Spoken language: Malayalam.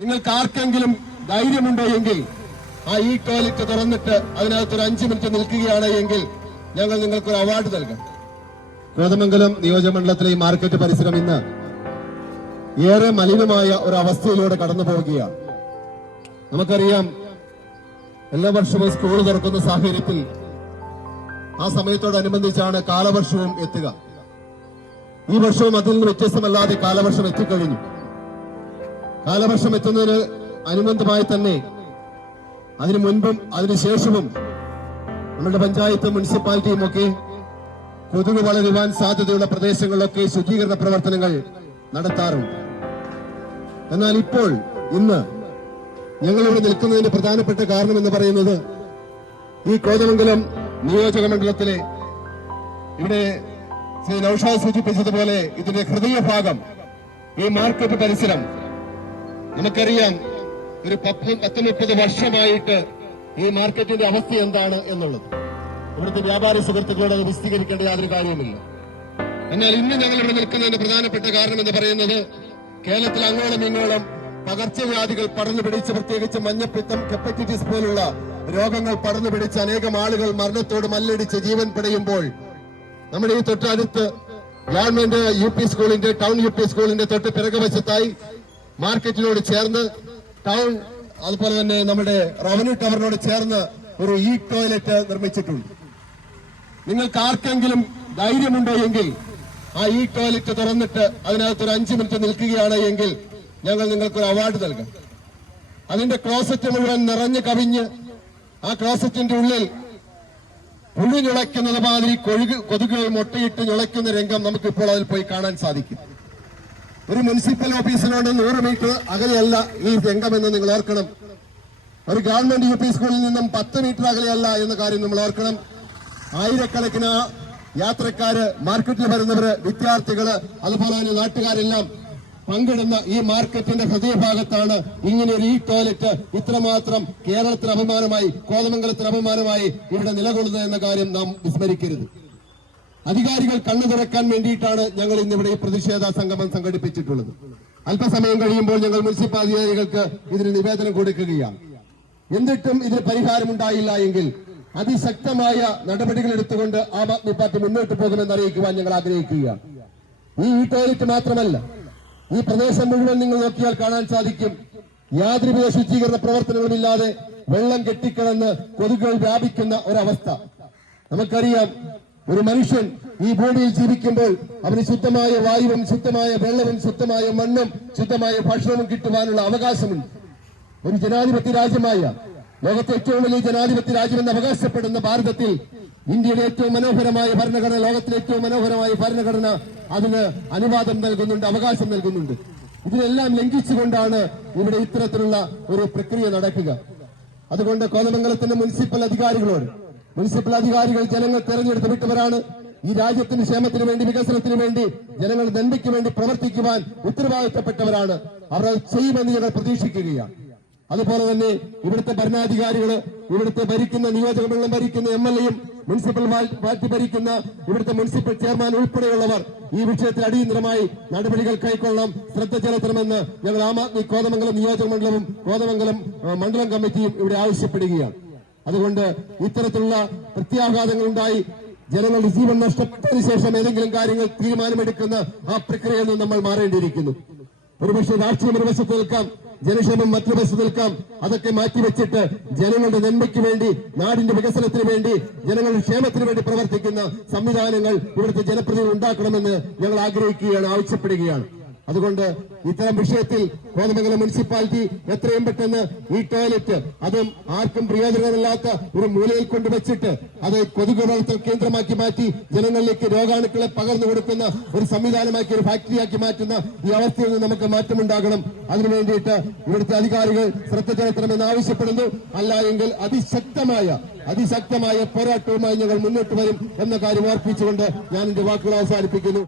നിങ്ങൾക്ക് ആർക്കെങ്കിലും ധൈര്യമുണ്ടോ എങ്കിൽ ആ ഈ ടോയ്ലറ്റ് തുറന്നിട്ട് അതിനകത്തൊരു 5 മിനിറ്റ് നിൽക്കുകയാണ് എങ്കിൽ ഞങ്ങൾ നിങ്ങൾക്കൊരു അവാർഡ് നൽകാം. കോതമംഗലം നിയോജകമണ്ഡലത്തിലെ ഈ മാർക്കറ്റ് പരിസരം ഇന്ന് ഏറെ മലിനമായ ഒരു അവസ്ഥയിലൂടെ കടന്നു പോവുകയാണ്. നമുക്കറിയാം, എല്ലാ വർഷവും സ്കൂൾ തുറക്കുന്ന സാഹചര്യത്തിൽ ആ സമയത്തോടനുബന്ധിച്ചാണ് കാലവർഷവും എത്തുക. ഈ വർഷവും അതിൽ നിന്ന് വ്യത്യസ്തമല്ലാതെ കാലവർഷം എത്തിക്കഴിഞ്ഞു. കാലവർഷം എത്തുന്നതിന് അനുബന്ധമായി തന്നെ അതിനു മുൻപും അതിനുശേഷവും നമ്മുടെ പഞ്ചായത്തും മുനിസിപ്പാലിറ്റിയും ഒക്കെ കൊതുക് വളരുവാൻ സാധ്യതയുള്ള പ്രദേശങ്ങളിലൊക്കെ ശുചീകരണ പ്രവർത്തനങ്ങൾ നടത്താറുണ്ട്. എന്നാൽ ഇപ്പോൾ ഇന്ന് ഞങ്ങളിവിടെ നിൽക്കുന്നതിന്റെ പ്രധാനപ്പെട്ട കാരണം എന്ന് പറയുന്നത്, ഈ കോതമംഗലം നിയോജകമണ്ഡലത്തിലെ ഇവിടെ ശ്രീ നൌഷാദ് സൂചിപ്പിച്ചതുപോലെ ഇതിന്റെ ഹൃദയഭാഗം ഈ മാർക്കറ്റ് പരിസരം, നമുക്കറിയാം ഒരു 10-30 വർഷമായിട്ട് ഈ മാർക്കറ്റിന്റെ അവസ്ഥ എന്താണ് എന്നുള്ളത് ഇവിടുത്തെ വ്യാപാരി സുഹൃത്തുക്കളോട് അത് വിശദീകരിക്കേണ്ട യാതൊരു കാര്യവുമില്ല. എന്നാൽ ഇന്ന് ഞങ്ങൾ ഇവിടെ നിൽക്കുന്നതിന്റെ പ്രധാനപ്പെട്ട കാരണം എന്ന് പറയുന്നത്, കേരളത്തിൽ അങ്ങോളം ഇങ്ങോളം പകർച്ചവ്യാധികൾ പടർന്നു പിടിച്ച്, പ്രത്യേകിച്ച് മഞ്ഞപ്പിത്തം, ഹെപ്പറ്റൈറ്റിസ് പോലുള്ള രോഗങ്ങൾ പടർന്നു പിടിച്ച് അനേകം ആളുകൾ മരണത്തോട് മല്ലടിച്ച് ജീവൻ പിടയുമ്പോൾ നമ്മുടെ ഈ തൊട്ടടുത്ത് ഗവൺമെന്റ് UP സ്കൂളിന്റെ ടൗൺ UP സ്കൂളിന്റെ തൊട്ട് പിറകുവശത്തായി മാർക്കറ്റിനോട് ചേർന്ന് ടൗൺ, അതുപോലെ തന്നെ നമ്മുടെ റവന്യൂ ടവറിനോട് ചേർന്ന് ഒരു ഈ ടോയ്ലറ്റ് നിർമ്മിച്ചിട്ടുണ്ട്. നിങ്ങൾക്ക് ആർക്കെങ്കിലും ധൈര്യമുണ്ടോ എങ്കിൽ ആ ഈ ടോയ്ലറ്റ് തുറന്നിട്ട് അതിനകത്തൊരു 5 മിനിറ്റ് നിൽക്കുകയാണ് എങ്കിൽ ഞങ്ങൾ നിങ്ങൾക്കൊരു അവാർഡ് നൽകാം. അതിന്റെ ക്ലോസറ്റ് മുഴുവൻ നിറഞ്ഞു കവിഞ്ഞ് ആ ക്ലോസറ്റിന്റെ ഉള്ളിൽ പുഴു ഞുളയ്ക്കുന്നത് മാതിരി കൊതുകുകൾ മുട്ടയിട്ട് ഞുളയ്ക്കുന്ന രംഗം നമുക്കിപ്പോൾ അതിൽ പോയി കാണാൻ സാധിക്കും. ഒരു മുനിസിപ്പൽ ഓഫീസിനോട് 100 മീറ്റർ അകലെയല്ല ഈ രംഗമെന്ന് നിങ്ങൾ ഓർക്കണം. ഒരു ഗവൺമെന്റ് UP സ്കൂളിൽ നിന്നും 10 മീറ്റർ അകലെയല്ല എന്ന കാര്യം നമ്മൾ ഓർക്കണം. ആയിരക്കണക്കിന് യാത്രക്കാര്, മാർക്കറ്റിൽ വരുന്നവര്, വിദ്യാർത്ഥികള്, അതുപോലെ തന്നെ നാട്ടുകാരെല്ലാം പങ്കിടുന്ന ഈ മാർക്കറ്റിന്റെ ഹൃദയഭാഗത്താണ് ഇങ്ങനെ ഒരു ഈ ടോയ്ലറ്റ് ഇത്രമാത്രം കേരളത്തിന് അഭിമാനമായി, കോതമംഗലത്തിന് അഭിമാനമായി ഇവിടെ നിലകൊള്ളുന്നത് എന്ന കാര്യം നാം വിസ്മരിക്കരുത്. അധികാരികൾ കണ്ണു തുറക്കാൻ വേണ്ടിയിട്ടാണ് ഞങ്ങൾ ഇന്നിവിടെ ഈ പ്രതിഷേധ സംഗമം സംഘടിപ്പിച്ചിട്ടുള്ളത്. അല്പസമയം കഴിയുമ്പോൾ ഞങ്ങൾ മുനിസിപ്പൽ അധികാരികൾക്ക് ഇതിന് നിവേദനം കൊടുക്കുകയാണ്. എന്നിട്ടും ഇതിന് പരിഹാരമുണ്ടായില്ല എങ്കിൽ അതിശക്തമായ നടപടികൾ എടുത്തുകൊണ്ട് ആം ആദ്മി പാർട്ടി മുന്നോട്ട് പോകുമെന്ന് അറിയിക്കുവാൻ ഞങ്ങൾ ആഗ്രഹിക്കുകയാണ്. ഈ ടോയ്ലറ്റ് മാത്രമല്ല, ഈ പ്രദേശം മുഴുവൻ നിങ്ങൾ നോക്കിയാൽ കാണാൻ സാധിക്കും, യാതൊരുവിധ ശുചീകരണ പ്രവർത്തനങ്ങളുമില്ലാതെ വെള്ളം കെട്ടിക്കിടന്ന് കൊതുകുകൾ വ്യാപിക്കുന്ന ഒരവസ്ഥ. നമുക്കറിയാം, ഒരു മനുഷ്യൻ ഈ ഭൂമിയിൽ ജീവിക്കുമ്പോൾ അവന് ശുദ്ധമായ വായുവും ശുദ്ധമായ വെള്ളവും ശുദ്ധമായ മണ്ണും ശുദ്ധമായ ഭക്ഷണവും കിട്ടുവാനുള്ള അവകാശമുണ്ട്. ഒരു ജനാധിപത്യ രാജ്യമായ, ലോകത്തെ ഏറ്റവും വലിയ ജനാധിപത്യ രാജ്യമെന്ന് അവകാശപ്പെടുന്ന ഭാരതത്തിൽ ഇന്ത്യയുടെ ഏറ്റവും മനോഹരമായ ഭരണഘടന, ലോകത്തിലെ ഏറ്റവും മനോഹരമായ ഭരണഘടന അതിന് അനുവാദം നൽകുന്നുണ്ട്, അവകാശം നൽകുന്നുണ്ട്. ഇതിനെല്ലാം ലംഘിച്ചുകൊണ്ടാണ് ഇവിടെ ഇത്തരത്തിലുള്ള ഒരു പ്രക്രിയ നടക്കുക. അതുകൊണ്ട് കോതമംഗലത്തിന്റെ മുനിസിപ്പൽ അധികാരികൾ ജനങ്ങൾ തെരഞ്ഞെടുത്ത് വിട്ടവരാണ്. ഈ രാജ്യത്തിന്റെ ക്ഷേമത്തിന് വേണ്ടി, വികസനത്തിന് വേണ്ടി, ജനങ്ങളുടെ നന്മയ്ക്ക് വേണ്ടി പ്രവർത്തിക്കുവാൻ ഉത്തരവാദിത്തപ്പെട്ടവരാണ്. അവർ ചെയ്യുമെന്ന് ഞങ്ങൾ പ്രതീക്ഷിക്കുകയാണ്. അതുപോലെ തന്നെ ഇവിടുത്തെ ഭരണാധികാരികള്, ഇവിടുത്തെ ഭരിക്കുന്ന നിയോജകമണ്ഡലം ഭരിക്കുന്ന MLA യും മുനിസിപ്പൽ പാർട്ടി ഭരിക്കുന്ന ഇവിടുത്തെ മുനിസിപ്പൽ ചെയർമാൻ ഉൾപ്പെടെയുള്ളവർ ഈ വിഷയത്തിൽ അടിയന്തരമായി നടപടികൾ കൈക്കൊള്ളാം, ശ്രദ്ധ ചെലുത്തണമെന്ന് ഞങ്ങൾ ആം ആദ്മി കോതമംഗലം നിയോജകമണ്ഡലവും കോതമംഗലം മണ്ഡലം കമ്മിറ്റിയും ഇവിടെ ആവശ്യപ്പെടുകയാണ്. അതുകൊണ്ട് ഇത്തരത്തിലുള്ള പ്രത്യാഘാതങ്ങൾ ഉണ്ടായി ജനങ്ങളുടെ ജീവൻ നഷ്ടപ്പെട്ടതിനു ശേഷം ഏതെങ്കിലും കാര്യങ്ങൾ തീരുമാനമെടുക്കുന്ന ആ പ്രക്രിയയിൽ നിന്ന് നമ്മൾ മാറേണ്ടിയിരിക്കുന്നു. ഒരുപക്ഷെ രാഷ്ട്രീയം ഒരു വശത്ത് നിൽക്കാം, ജനക്ഷേമം മറ്റൊരു വശത്ത് നിൽക്കാം. അതൊക്കെ മാറ്റിവെച്ചിട്ട് ജനങ്ങളുടെ നന്മയ്ക്ക് വേണ്ടി, നാടിന്റെ വികസനത്തിന് വേണ്ടി, ജനങ്ങളുടെ ക്ഷേമത്തിന് വേണ്ടി പ്രവർത്തിക്കുന്ന സംവിധാനങ്ങൾ ഇവിടുത്തെ ജനപ്രതിനിധികൾ ഉണ്ടാക്കണമെന്ന് ഞങ്ങൾ ആഗ്രഹിക്കുകയാണ്, ആവശ്യപ്പെടുകയാണ്. അതുകൊണ്ട് ഇത്തരം വിഷയത്തിൽ കോതമംഗലം മുനിസിപ്പാലിറ്റി എത്രയും പെട്ടെന്ന് ഈ ടോയ്ലറ്റ്, അതും ആർക്കും പ്രയോജനമില്ലാത്ത ഒരു മൂലയിൽ കൊണ്ടുവച്ചിട്ട് അത് കൊതുക് വളർത്തൽ കേന്ദ്രമാക്കി മാറ്റി ജനങ്ങളിലേക്ക് രോഗാണുക്കളെ പകർന്നു കൊടുക്കുന്ന ഒരു സംവിധാനമാക്കി, ഒരു ഫാക്ടറിയാക്കി മാറ്റുന്ന ഈ അവസ്ഥയിൽ നിന്ന് നമുക്ക് മാറ്റമുണ്ടാകണം. അതിനുവേണ്ടിയിട്ട് ഇവിടുത്തെ അധികാരികൾ ശ്രദ്ധ ചെലുത്തണമെന്ന് ആവശ്യപ്പെടുന്നു. അല്ല എങ്കിൽ അതിശക്തമായ പോരാട്ടവുമായി ഞങ്ങൾ മുന്നോട്ട് വരും എന്ന കാര്യം ഓർപ്പിച്ചുകൊണ്ട് ഞാൻ എന്റെ വാക്കുകൾ അവസാനിപ്പിക്കുന്നു.